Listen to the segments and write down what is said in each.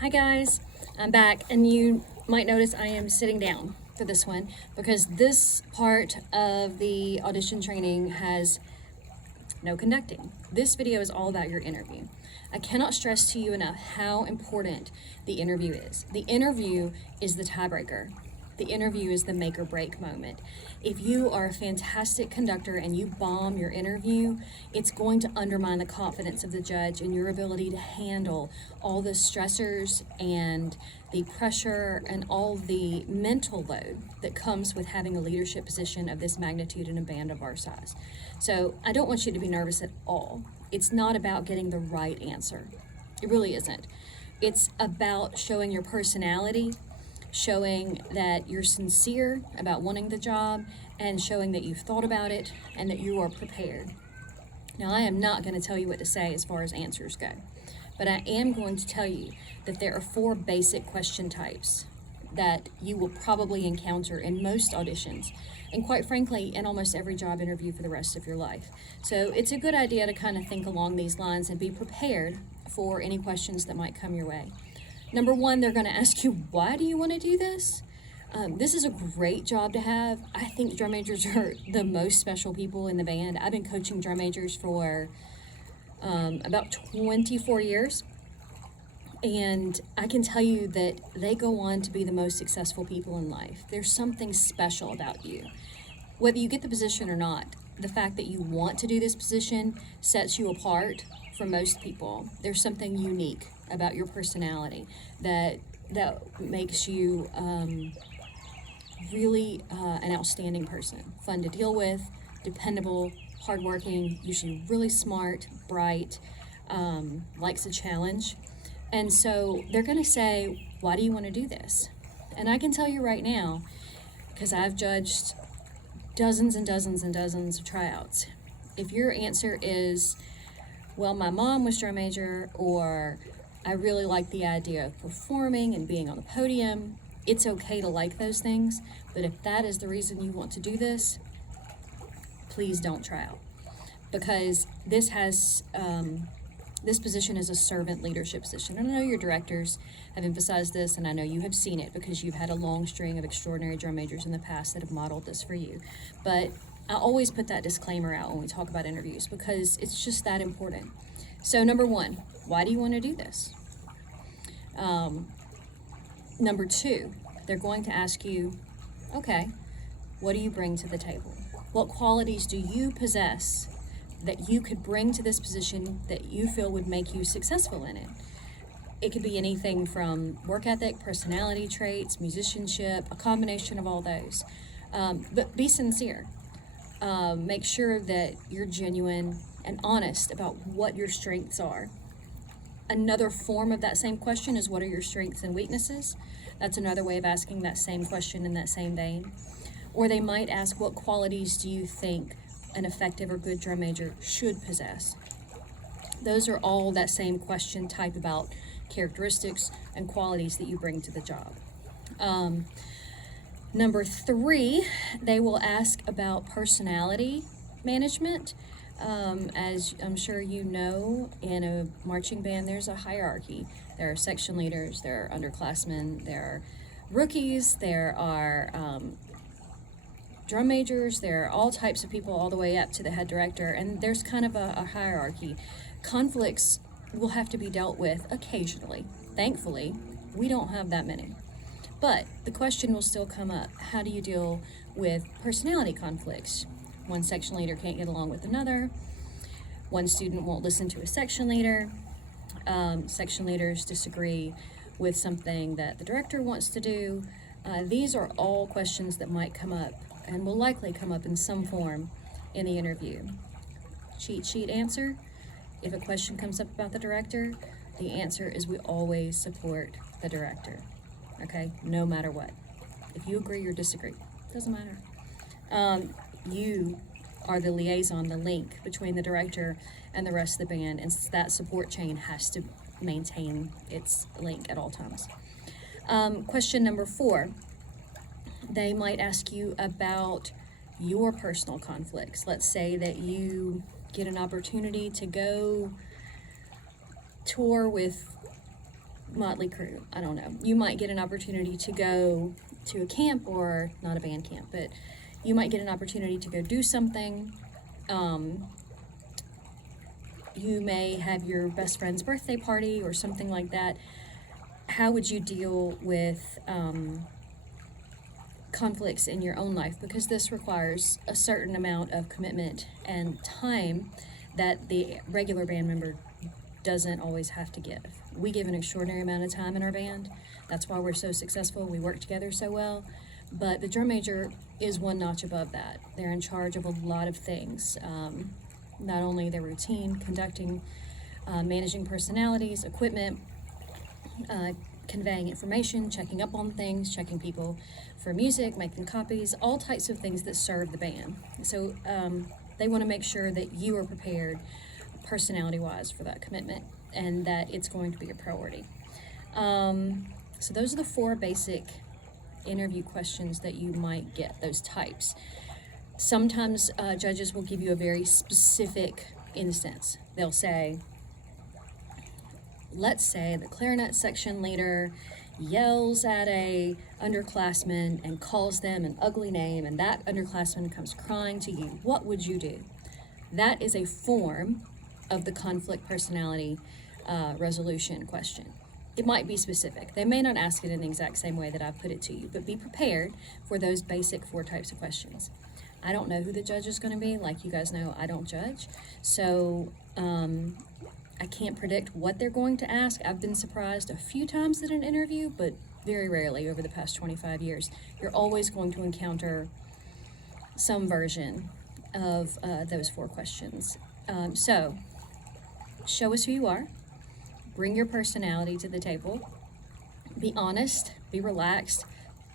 Hi guys, I'm back, and you might notice I am sitting down for this one because this part of the audition training has no conducting. This video is all about your interview. I cannot stress to you enough how important the interview is. The interview is the tiebreaker. The interview is the make or break moment. If you are a fantastic conductor and you bomb your interview, it's going to undermine the confidence of the judge and your ability to handle all the stressors and the pressure and all the mental load that comes with having a leadership position of this magnitude in a band of our size. So I don't want you to be nervous at all. It's not about getting the right answer. It really isn't. It's about showing your personality, showing that you're sincere about wanting the job, and showing that you've thought about it and that you are prepared. Now, I am not going to tell you what to say as far as answers go, but I am going to tell you that there are 4 basic question types that you will probably encounter in most auditions, and quite frankly, in almost every job interview for the rest of your life. So it's a good idea to kind of think along these lines and be prepared for any questions that might come your way. Number 1, they're going to ask you, why do you want to do this? This is a great job to have. I think drum majors are the most special people in the band. I've been coaching drum majors for about 24 years. And I can tell you that they go on to be the most successful people in life. There's something special about you. Whether you get the position or not, the fact that you want to do this position sets you apart from most people. There's something unique about your personality that makes you really an outstanding person. Fun to deal with, dependable, hardworking, usually really smart, bright, likes a challenge. And so they're going to say, why do you want to do this? And I can tell you right now, because I've judged dozens and dozens and dozens of tryouts, if your answer is, well, my mom was drum major, or I really like the idea of performing and being on the podium, it's okay to like those things. But if that is the reason you want to do this, please don't try out. Because this has... this position is a servant leadership position. And I know your directors have emphasized this, and I know you have seen it because you've had a long string of extraordinary drum majors in the past that have modeled this for you. But I always put that disclaimer out when we talk about interviews because it's just that important. So number 1, why do you want to do this? Number 2, they're going to ask you, okay, what do you bring to the table? What qualities do you possess that you could bring to this position that you feel would make you successful in it? It could be anything from work ethic, personality traits, musicianship, a combination of all those. But be sincere. Make sure that you're genuine and honest about what your strengths are. Another form of that same question is, what are your strengths and weaknesses? That's another way of asking that same question in that same vein. Or they might ask, what qualities do you think an effective or good drum major should possess? Those are all that same question type about characteristics and qualities that you bring to the job. Number 3, they will ask about personality management. As I'm sure you know, in a marching band, there's a hierarchy. There are section leaders, there are underclassmen, there are rookies, there are drum majors, there are all types of people all the way up to the head director, and there's kind of a hierarchy. Conflicts will have to be dealt with occasionally. Thankfully, we don't have that many. But the question will still come up, how do you deal with personality conflicts? One section leader can't get along with another. One student won't listen to a section leader. Section leaders disagree with something that the director wants to do. These are all questions that might come up and will likely come up in some form in the interview. Cheat sheet answer: if a question comes up about the director, the answer is we always support the director, okay? No matter what. If you agree or disagree, doesn't matter. You are the liaison, the link between the director and the rest of the band, and that support chain has to maintain its link at all times. Question number 4, they might ask you about your personal conflicts. Let's say that you get an opportunity to go tour with motley crew. I don't know. You might get an opportunity to go to a camp, or not a band camp, but you might get an opportunity to go do something. You may have your best friend's birthday party or something like that. How would you deal with conflicts in your own life? Because this requires a certain amount of commitment and time that the regular band member doesn't always have to give. We give an extraordinary amount of time in our band. That's why we're so successful. We work together so well. But the drum major is one notch above that. They're in charge of a lot of things. Not only their routine, conducting, managing personalities, equipment, conveying information, checking up on things, checking people for music, making copies, all types of things that serve the band. So they want to make sure that you are prepared personality-wise for that commitment and that it's going to be a priority. So those are the 4 basic interview questions that you might get, those types. Sometimes judges will give you a very specific instance. They'll say, let's say the clarinet section leader yells at a underclassman and calls them an ugly name, and that underclassman comes crying to you. What would you do? That is a form of the conflict personality resolution question. It might be specific. They may not ask it in the exact same way that I've put it to you, but be prepared for those basic 4 types of questions. I don't know who the judge is going to be. Like you guys know, I don't judge. So I can't predict what they're going to ask. I've been surprised a few times at an interview, but very rarely over the past 25 years. You're always going to encounter some version of those 4 questions. So show us who you are. Bring your personality to the table. Be honest. Be relaxed.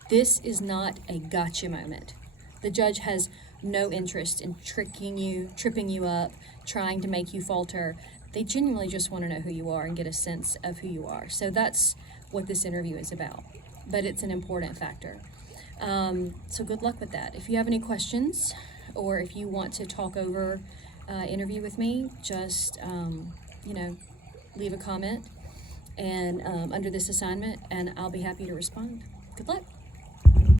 This is not a gotcha moment. The judge has no interest in tricking you, tripping you up, trying to make you falter. They genuinely just want to know who you are and get a sense of who you are. So that's what this interview is about. But it's an important factor. So good luck with that. If you have any questions, or if you want to talk over interview with me, just leave a comment and under this assignment, and I'll be happy to respond. Good luck.